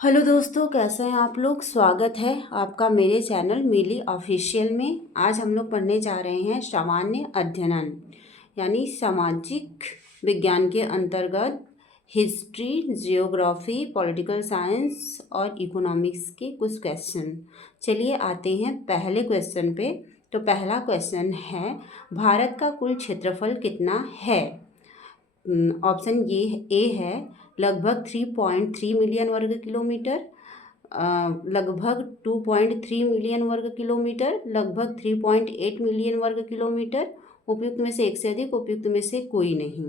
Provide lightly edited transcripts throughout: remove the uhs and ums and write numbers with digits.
Hello दोस्तों, कैसे हैं आप लोग। स्वागत है आपका मेरे चैनल मिली ऑफिशियल में। आज हम लोग पढ़ने जा रहे हैं सामान्य अध्ययन यानी सामाजिक विज्ञान के अंतर्गत हिस्ट्री, जियोग्राफी, पॉलिटिकल साइंस और इकोनॉमिक्स के कुछ क्वेश्चन। चलिए आते हैं पहले क्वेश्चन पे। तो पहला क्वेश्चन है, भारत का कुल क्षेत्रफल कितना है। ऑप्शन ये ए है लगभग 3.3 मिलियन वर्ग किलोमीटर, लगभग 2.3 मिलियन वर्ग किलोमीटर, लगभग 3.8 मिलियन वर्ग किलोमीटर। उपयुक्त में से एक से अधिक, उपयुक्त में से कोई नहीं।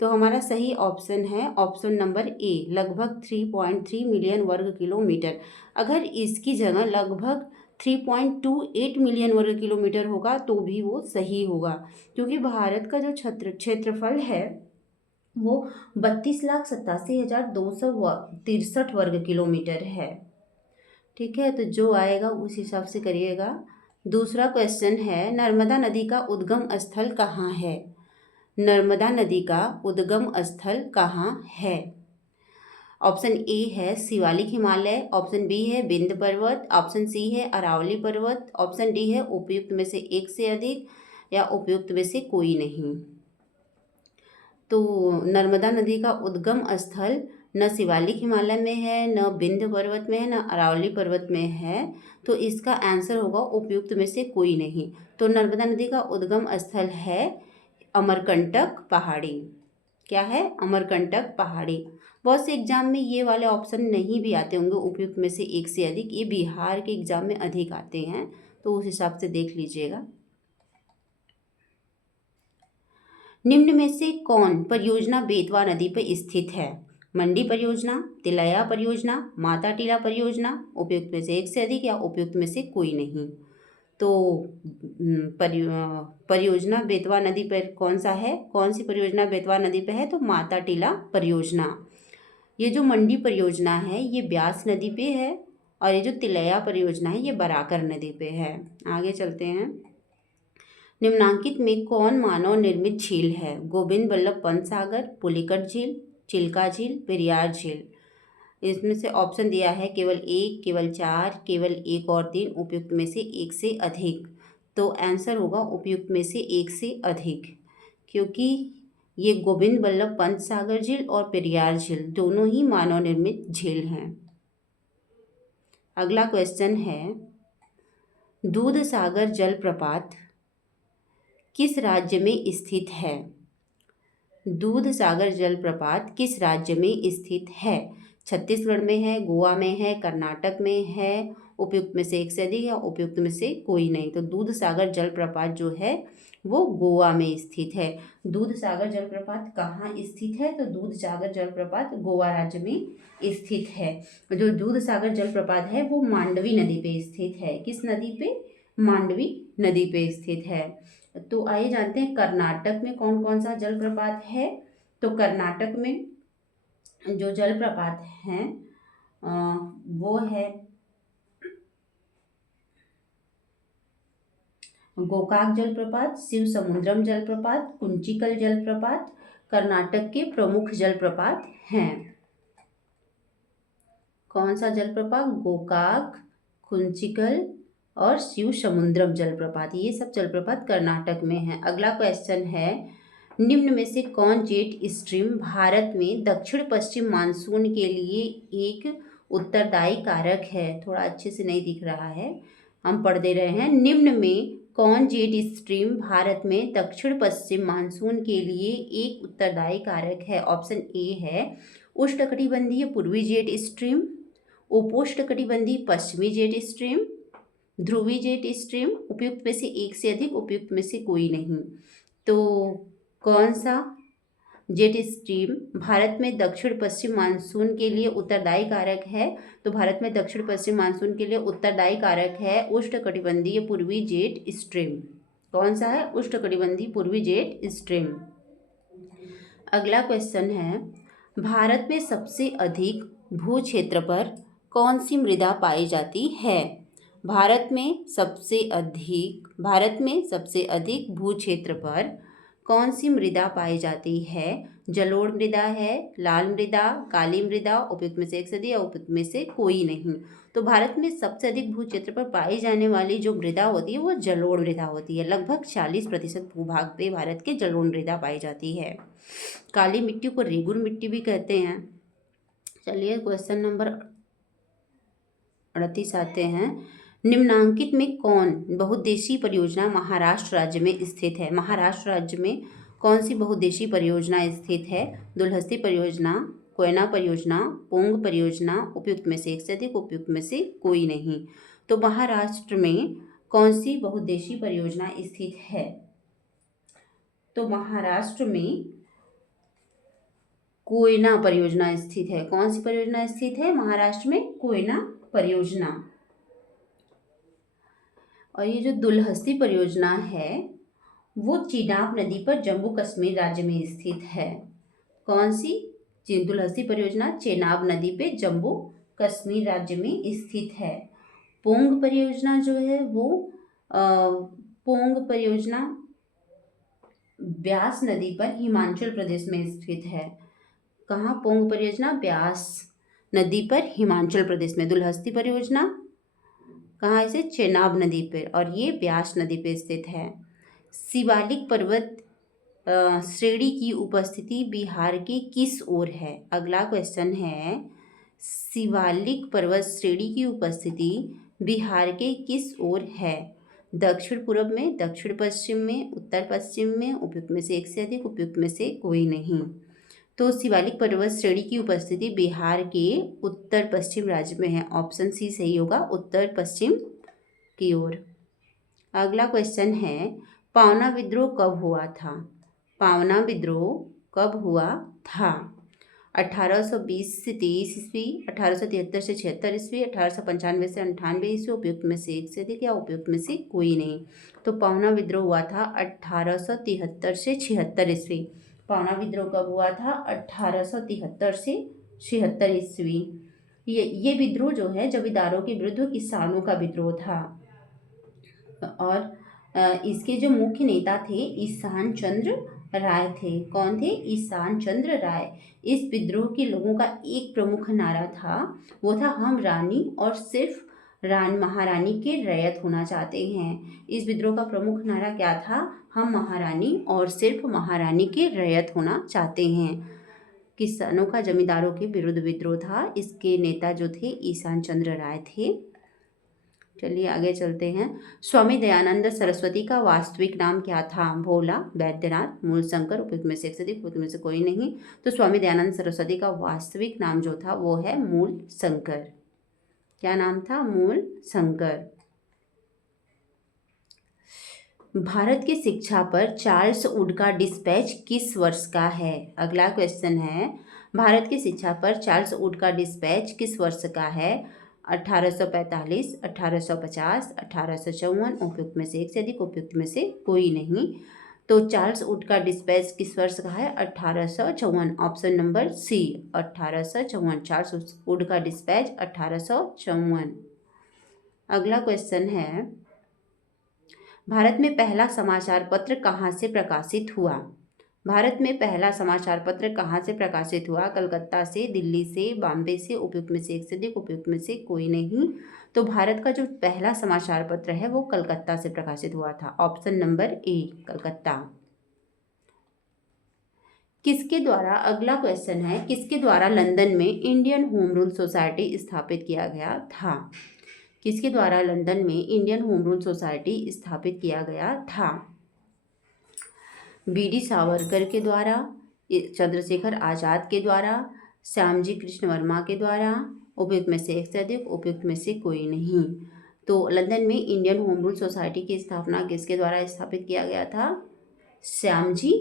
तो हमारा सही ऑप्शन है ऑप्शन नंबर ए, लगभग 3.3 मिलियन वर्ग किलोमीटर। अगर इसकी जगह लगभग 3.28 मिलियन वर्ग किलोमीटर होगा तो भी वो सही होगा, क्योंकि भारत का जो क्षेत्रफल है वो 32,87,263 वर्ग किलोमीटर है। ठीक है, तो जो आएगा उस हिसाब से करिएगा। दूसरा क्वेश्चन है, नर्मदा नदी का उद्गम स्थल कहाँ है। नर्मदा नदी का उद्गम स्थल कहाँ है। ऑप्शन ए है शिवालिक हिमालय, ऑप्शन बी है विंध्य पर्वत, ऑप्शन सी है अरावली पर्वत, ऑप्शन डी है उपयुक्त में से एक से अधिक या उपयुक्त में से कोई नहीं। तो नर्मदा नदी का उद्गम स्थल न शिवालिक हिमालय में है, न विंध्य पर्वत में है, न अरावली पर्वत में है। तो इसका आंसर होगा उपयुक्त में से कोई नहीं। तो नर्मदा नदी का उद्गम स्थल है अमरकंटक पहाड़ी। क्या है? अमरकंटक पहाड़ी। बहुत से एग्जाम में ये वाले ऑप्शन नहीं भी आते होंगे, उपयुक्त में से एक से अधिक। ये बिहार के एग्जाम में अधिक आते हैं, तो उस हिसाब से देख लीजिएगा। निम्न में से कौन परियोजना बेतवा नदी पर स्थित है। मंडी परियोजना, तिलैया परियोजना, माता टीला परियोजना। उपयुक्त में से एक से अधिक या उपयुक्त में से कोई नहीं। तो परियोजना बेतवा नदी पर कौन सा है, कौन सी परियोजना बेतवा नदी पर है, तो माता टीला परियोजना। ये जो मंडी परियोजना है ये ब्यास नदी पे है, और ये जो तिलैया परियोजना है ये बराकर नदी पे है। आगे चलते हैं। निम्नांकित में कौन मानव निर्मित झील है। गोविंद बल्लभ पंत सागर, पुलिकट झील, चिल्का झील, पेरियार झील। इसमें से ऑप्शन दिया है केवल एक, केवल चार, केवल एक और तीन, उपयुक्त में से एक से अधिक। तो आंसर होगा उपयुक्त में से एक से अधिक, क्योंकि ये गोविंद बल्लभ पंत सागर झील और पेरियार झील दोनों ही मानव निर्मित झील हैं। अगला क्वेश्चन है, दूध सागर जलप्रपात किस राज्य में स्थित है। दूध सागर जलप्रपात किस राज्य में स्थित है। छत्तीसगढ़ में है, गोवा में है, कर्नाटक में है। उपयुक्त में से एक से अधिक या उपयुक्त में से कोई नहीं। तो दूध सागर जलप्रपात जो है वो गोवा में स्थित है। दूध सागर जलप्रपात कहाँ स्थित है, तो दूध सागर जलप्रपात गोवा राज्य में स्थित है। जो दूध सागर जलप्रपात है वो मांडवी नदी पे स्थित है। किस नदी पे? मांडवी नदी पे स्थित है। तो आइए जानते हैं कर्नाटक में कौन कौन सा जलप्रपात है। तो कर्नाटक में जो जलप्रपात हैं वो है गोकाक जलप्रपात, शिव समुद्रम जलप्रपात, कुंचिकल जलप्रपात। कर्नाटक के प्रमुख जलप्रपात हैं। कौन सा जलप्रपात? गोकाक, कुंचिकल और शिव समुद्रम जलप्रपात। ये सब जलप्रपात कर्नाटक में है। अगला क्वेश्चन है, निम्न में से कौन जेट स्ट्रीम भारत में दक्षिण पश्चिम मानसून के लिए एक उत्तरदायी कारक है। थोड़ा अच्छे से नहीं दिख रहा है, हम पढ़ दे रहे हैं। निम्न में कौन जेट स्ट्रीम भारत में दक्षिण पश्चिम मानसून के लिए एक उत्तरदायी कारक है। ऑप्शन ए है उष्णकटिबंधीय पूर्वी जेट स्ट्रीम, उपोष्णकटिबंधीय पश्चिमी जेट स्ट्रीम, ध्रुवी जेट स्ट्रीम। उपयुक्त में से एक से अधिक, उपयुक्त में से कोई नहीं। तो कौन सा जेट स्ट्रीम भारत में दक्षिण पश्चिम मानसून के लिए उत्तरदायी कारक है। तो भारत में दक्षिण पश्चिम मानसून के लिए उत्तरदायी कारक है उष्णकटिबंधीय पूर्वी जेट स्ट्रीम। कौन सा है? उष्णकटिबंधीय पूर्वी जेट स्ट्रीम। अगला क्वेश्चन है, भारत में सबसे अधिक भू क्षेत्र पर कौन सी मृदा पाई जाती है। भारत में सबसे अधिक भू क्षेत्र पर कौन सी मृदा पाई जाती है? जलोढ़ मृदा है, लाल मृदा, काली मृदा, उपयुक्त में से एक से अधिक या उपयुक्त में से कोई नहीं। तो भारत में सबसे अधिक भू क्षेत्र पर पाई जाने वाली जो मृदा होती है वो जलोढ़ मृदा होती है। लगभग 40% भूभाग पे भारत के जलोढ़ मृदा पाई जाती है। काली मिट्टी को रेगुर मिट्टी भी कहते हैं। चलिए क्वेश्चन नंबर 38 आते हैं। निम्नांकित में कौन बहुउद्देशीय परियोजना महाराष्ट्र राज्य में स्थित है? महाराष्ट्र राज्य में कौन सी बहुउद्देशीय परियोजना स्थित है? दुलहस्ती परियोजना, कोयना परियोजना, पोंग परियोजना, उपयुक्त में से एक से अधिक, उपयुक्त में से कोई नहीं। तो महाराष्ट्र में कौन सी बहुउद्देशीय परियोजना स्थित है? तो महाराष्ट्र में कोयना परियोजना स्थित है। कौन सी परियोजना स्थित है महाराष्ट्र में? कोयना परियोजना। और ये जो दुलहस्ती परियोजना है वो चेनाब नदी पर जम्मू कश्मीर राज्य में स्थित है। कौन सी? दुलहस्ती परियोजना चेनाब नदी पे जम्मू कश्मीर राज्य में स्थित है। पोंग परियोजना जो है वो पोंग परियोजना ब्यास नदी पर हिमाचल प्रदेश में स्थित है। कहाँ पोंग परियोजना? ब्यास नदी पर हिमाचल प्रदेश में। दुलहस्ती परियोजना कहाँ? इसे चेनाब नदी पर, और ये ब्यास नदी पर स्थित है। शिवालिक पर्वत श्रेणी की उपस्थिति बिहार के किस ओर है? अगला क्वेश्चन है, शिवालिक पर्वत श्रेणी की उपस्थिति बिहार के किस ओर है? दक्षिण पूर्व में, दक्षिण पश्चिम में, उत्तर पश्चिम में, उपयुक्त में से एक से अधिक, उपयुक्त में से कोई नहीं। तो शिवालिक पर्वत श्रेणी की उपस्थिति बिहार के उत्तर पश्चिम राज्य में है। ऑप्शन सी सही होगा, उत्तर पश्चिम की ओर। अगला क्वेश्चन है, पावना विद्रोह कब हुआ था? पावना विद्रोह कब हुआ था? 1820 से 23 ईस्वी, 1873 से 76 ईस्वी, 1895 से 98 ईस्वी, उपयुक्त में से एक से अधिक या उपयुक्त में से कोई नहीं। तो पावना विद्रोह हुआ था 1873 से 76 ईस्वी। पावना विद्रोह कब हुआ था? 1873 से 76 ईस्वी। ये विद्रोह जो है जमींदारों के विरुद्ध किसानों का विद्रोह था। और इसके जो मुख्य नेता थे ईशान चंद्र राय थे। कौन थे? ईशान चंद्र राय। इस विद्रोह के लोगों का एक प्रमुख नारा था, वो था हम रानी और सिर्फ महारानी के रैयत होना चाहते हैं। इस विद्रोह का प्रमुख नारा क्या था? हम महारानी और सिर्फ महारानी के रैयत होना चाहते हैं। किसानों का जमींदारों के विरुद्ध विद्रोह था। इसके नेता जो थे ईशान चंद्र राय थे। चलिए आगे चलते हैं। स्वामी दयानंद सरस्वती का वास्तविक नाम क्या था? भोला, वैद्यनाथ, मूलशंकर, उपयुक्त में से एक से अधिक, उपयुक्त में से कोई नहीं। तो स्वामी दयानंद सरस्वती का वास्तविक नाम जो था वो है मूलशंकर। क्या नाम था? मूलशंकर। भारत की शिक्षा पर चार्ल्स वुड का डिस्पैच किस वर्ष का है? अगला क्वेश्चन है, भारत की शिक्षा पर चार्ल्स वुड का डिस्पैच किस वर्ष का है? 1845, 1850, 1854, उपयुक्त में से एक से अधिक, उपयुक्त में से कोई नहीं। तो चार्ल्स वुड का डिस्पैच किस वर्ष का है? 1854। Option number C 1854। Charles Wood का डिस्पैच 1854। अगला क्वेश्चन है, भारत में पहला समाचार पत्र कहाँ से प्रकाशित हुआ? भारत में पहला समाचार पत्र कहाँ से प्रकाशित हुआ? कलकत्ता से, दिल्ली से, बॉम्बे से, उपयुक्त में से एक से अधिक, उपयुक्त में से कोई नहीं। तो भारत का जो पहला समाचार पत्र है वो कलकत्ता से प्रकाशित हुआ था। Option number A Calcutta. किसके द्वारा, अगला क्वेश्चन है, किसके द्वारा लंदन में इंडियन होम रूल सोसाइटी स्थापित किया गया था? किसके द्वारा लंदन में इंडियन होम रूल सोसाइटी स्थापित किया गया था? बी.डी. सावरकर के द्वारा, चंद्रशेखर आज़ाद के द्वारा, श्यामजी कृष्ण वर्मा के द्वारा, उपयुक्त में से एक से अधिक, उपयुक्त में से कोई नहीं। तो लंदन में इंडियन होम रूल सोसाइटी की स्थापना किसके द्वारा स्थापित किया गया था? श्यामजी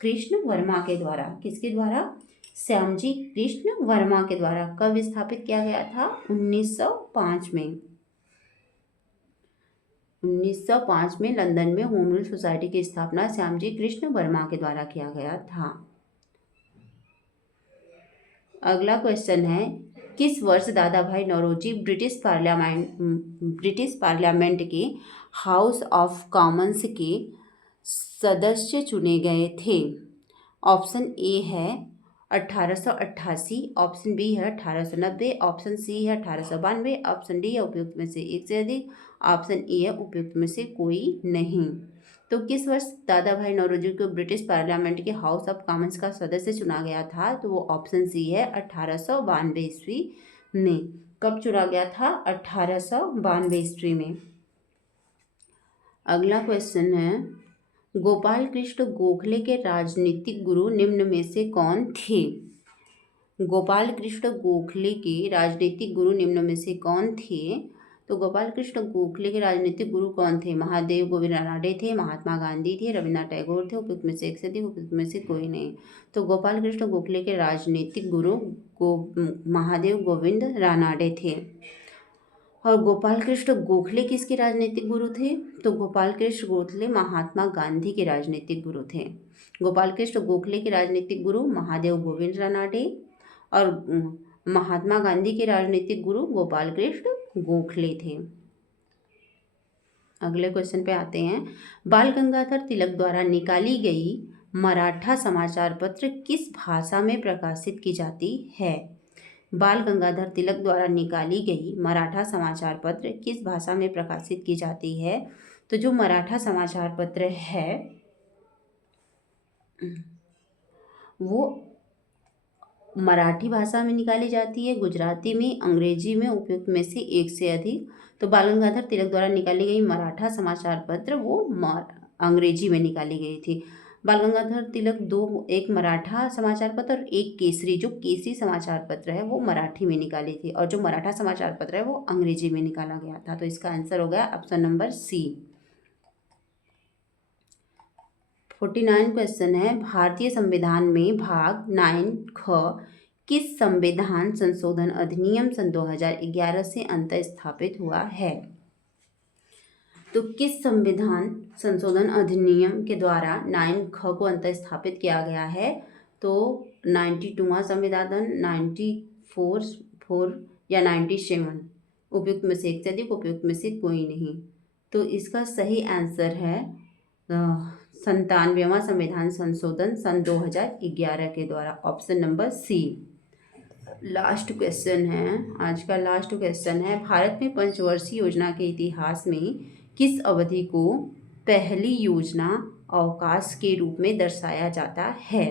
कृष्ण वर्मा के द्वारा। किसके द्वारा? श्यामजी कृष्ण वर्मा के द्वारा। कब स्थापित किया गया था? 1905 में। 1905 में लंदन में होम रूल सोसाइटी की स्थापना श्यामजी कृष्ण वर्मा के द्वारा किया गया था। अगला क्वेश्चन है, किस वर्ष दादा भाई नौरोजी ब्रिटिश पार्लियामेंट के हाउस ऑफ कॉमन्स के सदस्य चुने गए थे? ऑप्शन ए है 1888, ऑप्शन बी है 1890, ऑप्शन सी है 1892, ऑप्शन डी है उपयुक्त में से एक से अधिक, ऑप्शन ई है उपयुक्त में से कोई नहीं। तो किस वर्ष दादा भाई नौरोजी को ब्रिटिश पार्लियामेंट के हाउस ऑफ कॉमन्स का सदस्य चुना गया था? तो वो ऑप्शन सी है 1892 ईस्वी में। कब चुना गया था? 1892 ईस्वी में। अगला क्वेश्चन है, गोपाल कृष्ण गोखले के राजनीतिक गुरु निम्न में से कौन थे? गोपाल कृष्ण गोखले के राजनीतिक गुरु निम्न में से कौन थे? तो गोपाल कृष्ण गोखले के राजनीतिक गुरु कौन थे? महादेव गोविंद रानडे थे, महात्मा गांधी थे, रविन्द्रनाथ टैगोर थे, उपयुक्त में से एक से अधिक, उपयुक्त में से कोई नहीं। तो गोपाल कृष्ण गोखले के राजनीतिक गुरु महादेव गोविंद रानडे थे। और गोपाल कृष्ण गोखले किसके राजनीतिक गुरु थे? तो गोपाल कृष्ण गोखले महात्मा गांधी के राजनीतिक गुरु थे। गोपाल कृष्ण गोखले के राजनीतिक गुरु महादेव गोविंद रानडे और महात्मा गांधी के राजनीतिक गुरु गोपाल कृष्ण गोखले थे। अगले क्वेश्चन पे आते हैं, बाल गंगाधर तिलक द्वारा निकाली गई मराठा समाचार पत्र किस भाषा में प्रकाशित की जाती है? बाल गंगाधर तिलक द्वारा निकाली गई मराठा समाचार पत्र किस भाषा में प्रकाशित की जाती है? तो जो मराठा समाचार पत्र है वो मराठी भाषा में निकाली जाती है, गुजराती में, अंग्रेजी में, उपयुक्त में से एक से अधिक। तो बाल गंगाधर तिलक द्वारा निकाली गई मराठा समाचार पत्र वो अंग्रेजी में निकाली गई थी। बाल गंगाधर तिलक एक मराठा समाचार पत्र और एक केसरी, जो केसरी समाचार पत्र है वो मराठी में निकाली थी और जो मराठा समाचार पत्र है वो अंग्रेजी में निकाला गया था। तो इसका आंसर हो गया ऑप्शन नंबर सी। 49 क्वेश्चन है, भारतीय संविधान में भाग 9 ख किस संविधान संशोधन अधिनियम सन 2011 से अंत स्थापित हुआ है? तो किस संविधान संशोधन अधिनियम के द्वारा 9 ख को अंत स्थापित किया गया है? तो 92वां संविधान, 94 या 97, उपयुक्त में से एक से अधिक, उपयुक्त में से कोई नहीं। तो इसका सही आंसर है 97वां संविधान संशोधन सन 2011 के द्वारा, option number C. Last question है, आज का लास्ट क्वेश्चन है, भारत में पंचवर्षीय योजना के इतिहास में किस अवधि को पहली योजना अवकाश के रूप में दर्शाया जाता है?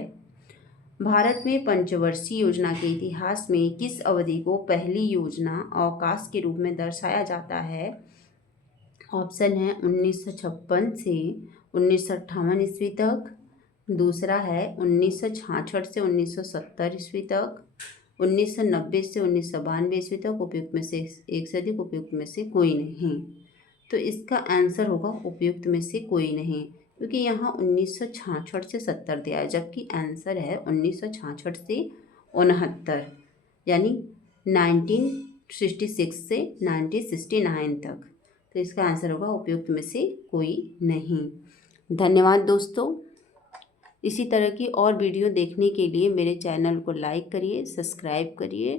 भारत में पंचवर्षीय योजना के इतिहास में किस अवधि को पहली योजना अवकाश के रूप में दर्शाया जाता है? ऑप्शन है 1956 से 1958 ईस्वी तक, दूसरा है 1966 से 1970 ईस्वी तक, 1990 से 1992 ईस्वी तक, उपयुक्त में से एक से अधिक, उपयुक्त में से कोई नहीं। तो इसका आंसर होगा उपयुक्त में से कोई नहीं, क्योंकि यहाँ 1966 से 70 दिया है, जबकि आंसर है 1966 से 69, यानी 1966 से 1969 तक। तो इसका आंसर होगा उपयुक्त में से कोई नहीं। धन्यवाद दोस्तों। इसी तरह की और वीडियो देखने के लिए मेरे चैनल को लाइक करिए, सब्सक्राइब करिए